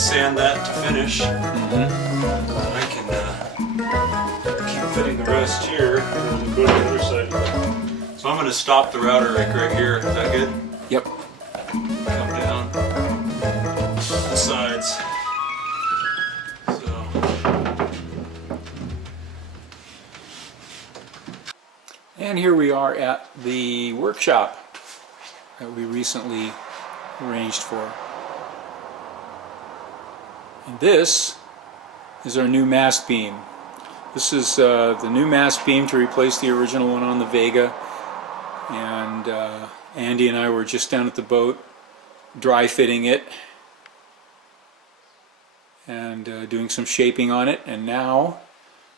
sand that to finish. I can keep fitting the rest here and go to the other side. So I'm going to stop the router right here. Is that good? Yep. Come down the sides. So. And here we are at the workshop that we recently arranged for. And this is our new mast beam. This is the new mast beam to replace the original one on the Vega. And Andy and I were just down at the boat dry fitting it and doing some shaping on it. And now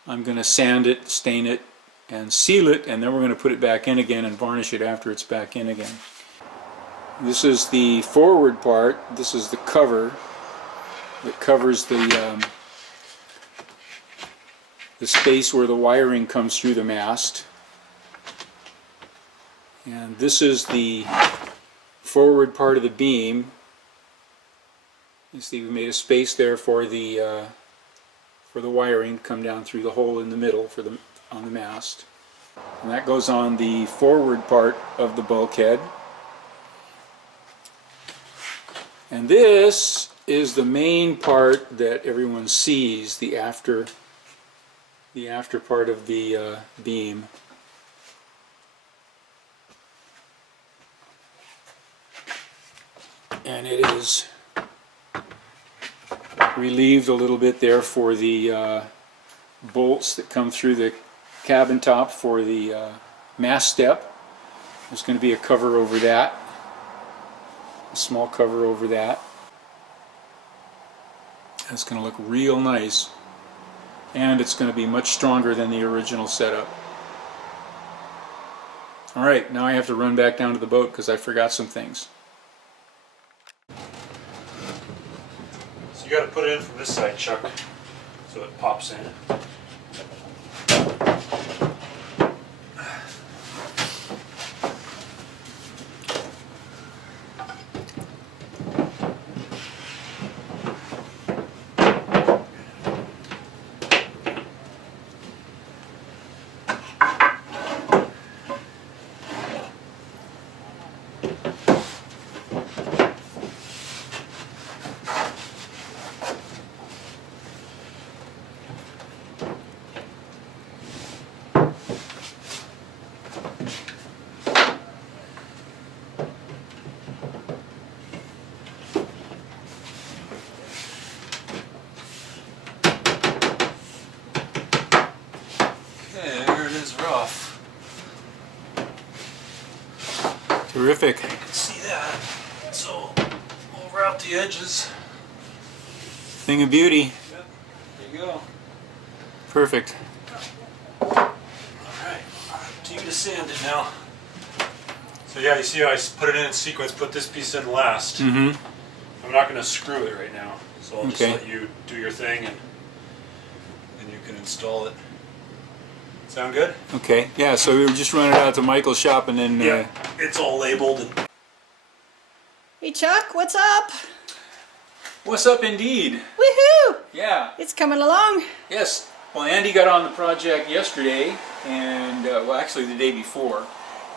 I'm going to sand it, stain it, and seal it, and then we're going to put it back in again and varnish it after it's back in again. This is the forward part. This is the cover that covers the space where the wiring comes through the mast. And this is the forward part of the beam. You see we made a space there for the wiring to come down through the hole in the middle on the mast. And that goes on the forward part of the bulkhead. And this is the main part that everyone sees, the after part of the beam. And it is relieved a little bit there for the bolts that come through the cabin top for the mast step. There's going to be a cover over that, a small cover over that. It's going to look real nice, and it's going to be much stronger than the original setup. Alright, now I have to run back down to the boat because I forgot some things. So you got to put it in from this side, Chuck, so it pops in. Rough. Terrific. You can see that. So we'll route the edges. Thing of beauty. Yep. There you go. Perfect. Alright, to you to sand it now. So yeah, you see how I put it in sequence, put this piece in last. I'm not going to screw it right now, so I'll just let you do your thing and you can install it. Sound good? Okay, yeah, so we were just running out to Michael's shop and then... yeah, it's all labeled. Hey Chuck, what's up? What's up indeed? Woohoo! Yeah. It's coming along. Yes. Well, Andy got on the project yesterday, and well, actually the day before.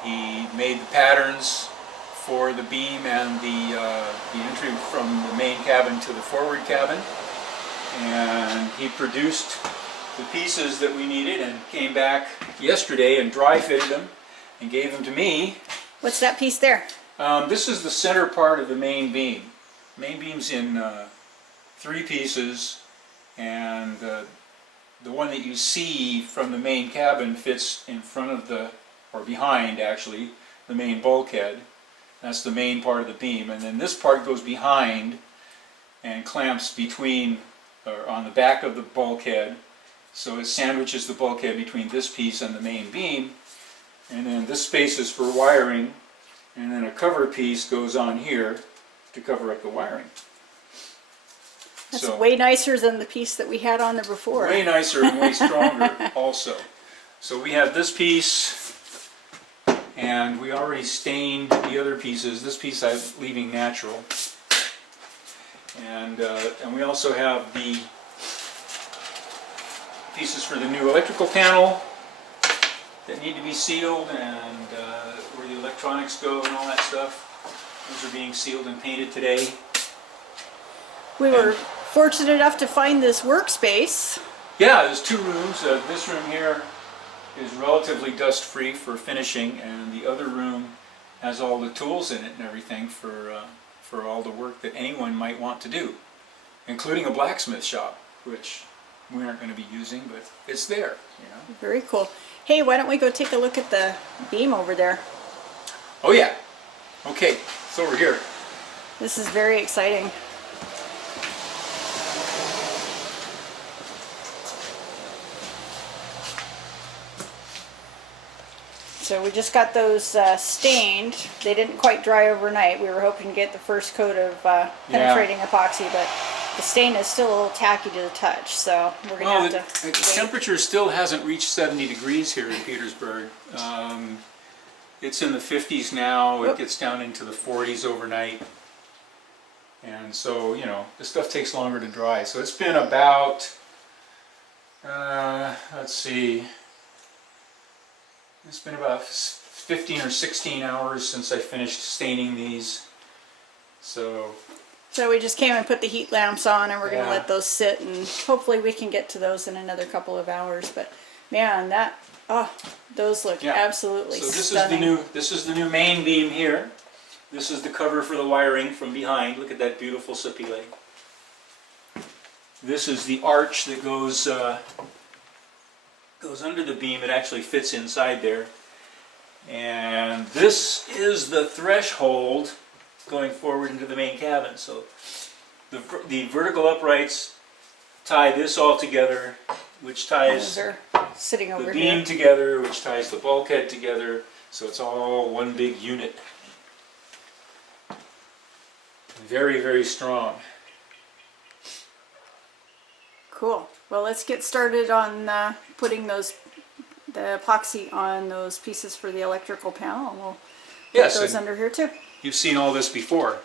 He made the patterns for the beam and the entry from the main cabin to the forward cabin, and he produced the pieces that we needed and came back yesterday and dry fitted them and gave them to me. What's that piece there? This is the center part of the main beam. Main beam's in 3 pieces, and the one that you see from the main cabin fits in front of the, or behind actually, the main bulkhead. That's the main part of the beam, and then this part goes behind and clamps between, or on the back of the bulkhead, so it sandwiches the bulkhead between this piece and the main beam, and then this space is for wiring, and then a cover piece goes on here to cover up the wiring. That's way nicer than the piece that we had on there before. Way nicer and way stronger also. So we have this piece, and we already stained the other pieces. This piece I'm leaving natural. And we also have the pieces for the new electrical panel that need to be sealed, and where the electronics go and all that stuff. Those are being sealed and painted today. We were fortunate enough to find this workspace. Yeah, there's two rooms. This room here is relatively dust-free for finishing, and the other room has all the tools in it and everything for all the work that anyone might want to do, including a blacksmith shop, which we aren't going to be using, but it's there, you know. Very cool. Hey, why don't we go take a look at the beam over there? Oh yeah. Okay, it's over here. This is very exciting. So we just got those stained. They didn't quite dry overnight. We were hoping to get the first coat of penetrating epoxy, but the stain is still a little tacky to the touch, so we're going to have to the wait. temperature still hasn't reached 70 degrees here in Petersburg. It's in the 50s now. It gets down into the 40s overnight. And so, you know, this stuff takes longer to dry. So it's been about, let's see, it's been about 15 or 16 hours since I finished staining these. So we just came and put the heat lamps on, and we're going to Yeah. let those sit, and hopefully we can get to those in another couple of hours. But man, those look absolutely So this stunning. this is the new main beam here. This is the cover for the wiring from behind. Look at that beautiful sapele. This is the arch that goes under the beam. It actually fits inside there. And this is the threshold going forward into the main cabin. So the vertical uprights tie this all together, which ties Those are sitting the over beam here. together, which ties the bulkhead together, so it's all one big unit. Very, very strong. Cool. Well, let's get started on putting the epoxy on those pieces for the electrical panel, and we'll put Yes, those and under here too. you've seen all this before.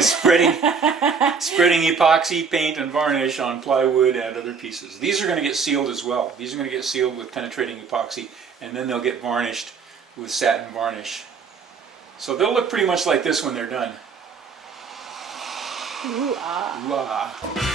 spreading epoxy paint and varnish on plywood and other pieces. These are going to get sealed as well. These are going to get sealed with penetrating epoxy, and then they'll get varnished with satin varnish. So they'll look pretty much like this when they're done. Ooh, ah. Ooh, ah.